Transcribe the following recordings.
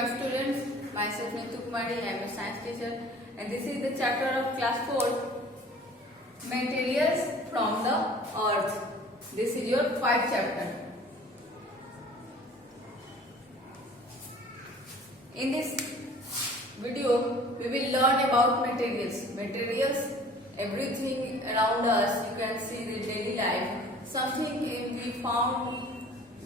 Hello students, myself Neetu Kumari, I am a science teacher and this is the chapter of class 4, Materials from the Earth. This is your 5th chapter. In this video, we will learn about materials. Materials, everything around us, you can see the daily life. Something we found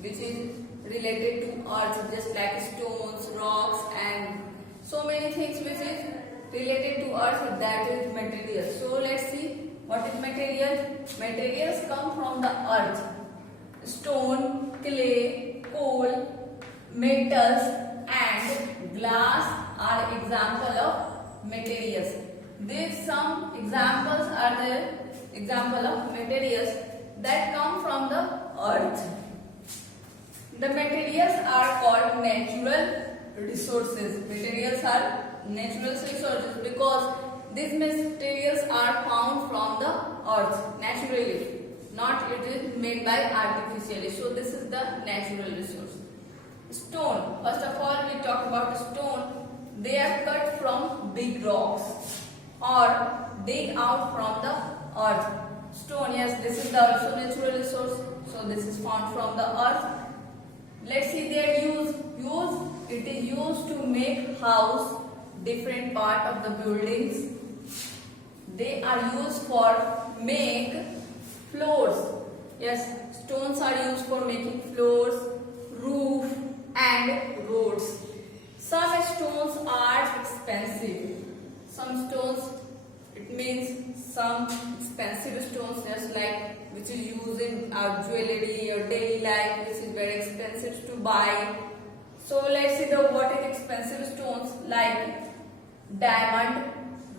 which is related to earth, just like stones, rocks and so many things which is related to earth, that is material. So let's see what is material. Materials come from the earth. Stone, clay, coal, metals and glass are example of materials. These some examples are the example of materials that come from the earth. The materials are called natural resources. Materials are natural resources because these materials are found from the earth naturally, not it is made by artificially. So this is the natural resource. Stone. First of all, we talk about stone. They are cut from big rocks or dig out from the earth. Stone, yes, this is the also natural resource. So this is found from the earth. Let's see their use. It is used to make house, different part of the buildings. They are used for make floors. Yes, stones are used for making floors, roof and roads. Some stones are expensive. Some stones, it means some expensive stones, just like which is used in our jewelry or daily life, which is very expensive to buy. So let's see what is expensive stones like diamond,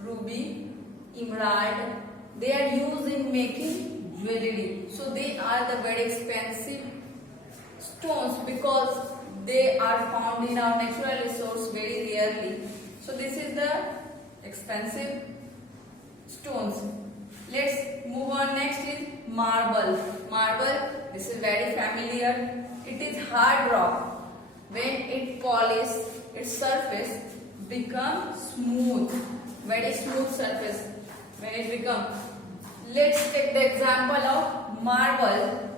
ruby, emerald. They are used in making jewelry. So they are the very expensive stones because they are found in our natural resource very rarely. So this is the expensive stones. Let's move on. Next is marble. Marble, this is very familiar. It is hard rock. When it polishes, its surface becomes smooth. Very smooth surface. When it becomes. Let's take the example of marble.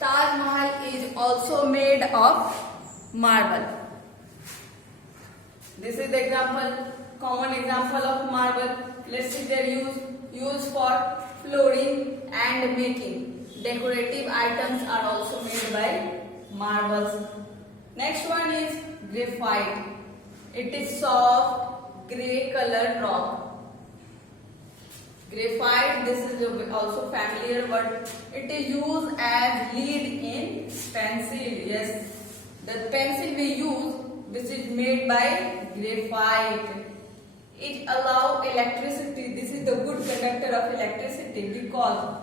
Taj Mahal is also made of marble. This is the example, common example of marble. Let's see their use. Used for flooring and making. Decorative items are also made by marbles. Next one is graphite. It is soft grey colored rock. Graphite, this is also familiar word. It is used as lead in pencil. Yes, the pencil we use, which is made by graphite. It allows electricity. This is the good conductor of electricity because,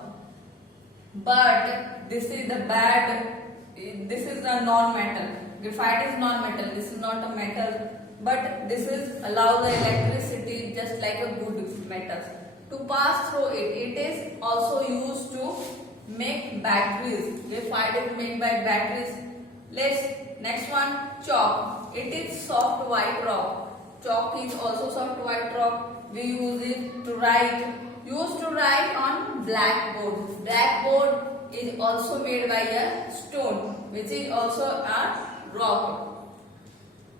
but this is the bad. This is a non-metal. Graphite is non-metal. This is not a metal, but this is allow the electricity just like a good metal to pass through it. It is also used to make batteries. Graphite is made by batteries. Next one, chalk. It is soft white rock. Chalk is also soft white rock. We use it to write. Used to write on blackboard. Blackboard is also made by a stone, which is also a rock.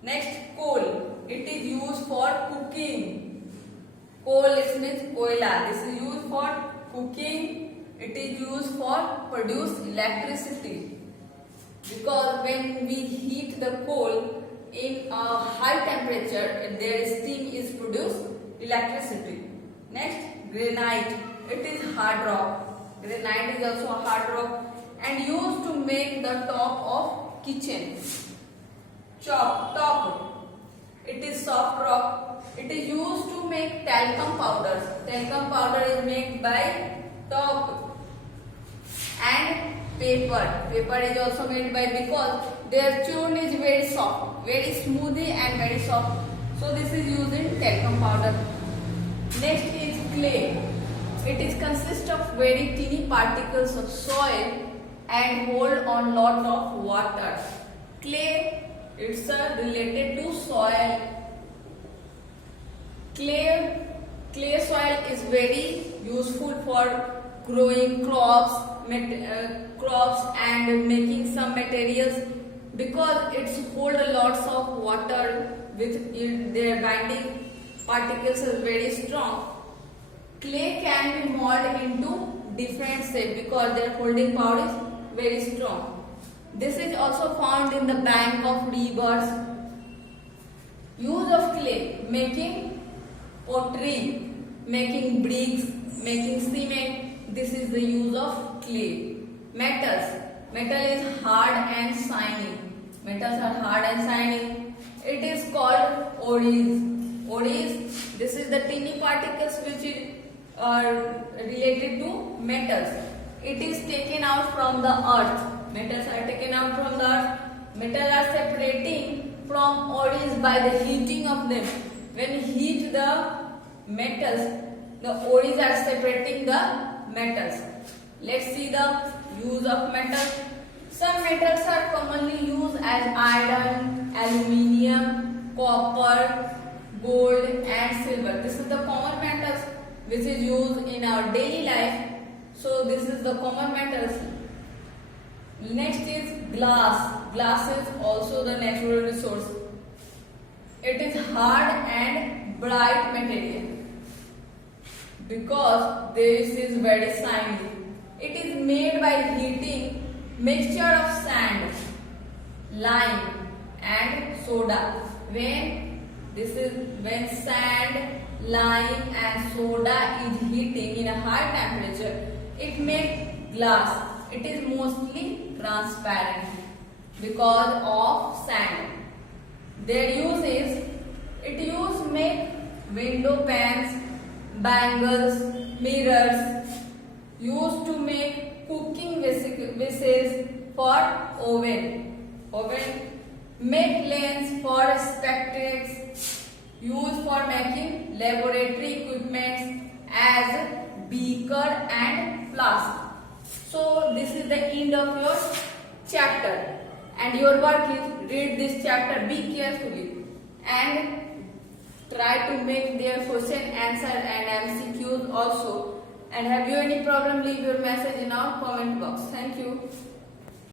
Next, coal. It is used for cooking. Coal means koila. This is used for cooking. It is used for produce electricity. Because when we heat the coal in a high temperature, their steam is produced electricity. Next, granite. It is hard rock. Granite is also a hard rock and used to make the top of kitchen. Top. It is soft rock. It is used to make talcum powders. Talcum powder is made by top. And paper. Paper is also made by because their churn is very soft, very smoothie and very soft. So this is used in talcum powder. Next is clay. It consists of very teeny particles of soil and hold on lot of water. Clay It's related to soil. Clay soil is very useful for growing crops and making some materials, because it's hold a lots of water with their binding particles are very strong. Clay can be molded into different shape because their holding power is very strong. This is also found in the bank of rivers. Use of clay: making pottery, making bricks, making cement. This is the use of clay. Metals. Metal is hard and shiny. Metals are hard and shiny. It is called ores. Ores, this is the tiny particles which are related to metals. It is taken out from the earth. Metals are taken out from the earth. Metals are separating from ores by the heating of them. When you heat the metals, the ores are separating the metals. Let's see the use of metals. Some metals are commonly used as iron, aluminium, copper, gold and silver. This is the common metals which is used in our daily life. So this is the common metals. Next is glass. Glass is also the natural resource. It is hard and bright material because this is very shiny. It is made by heating mixture of sand, lime and soda. When sand, lime and soda is heating in a high temperature, it makes glass. It is mostly transparent because of sand. Their use is, make window panes, bangles, mirrors, used to make cooking vessels for oven, make lens for spectacles, used for making laboratory equipment as beaker and flask. So this is the end of your chapter, and your work is read this chapter, be carefully and try to make their question answer and MCQs also. And have you any problem, leave your message in our comment box. Thank you.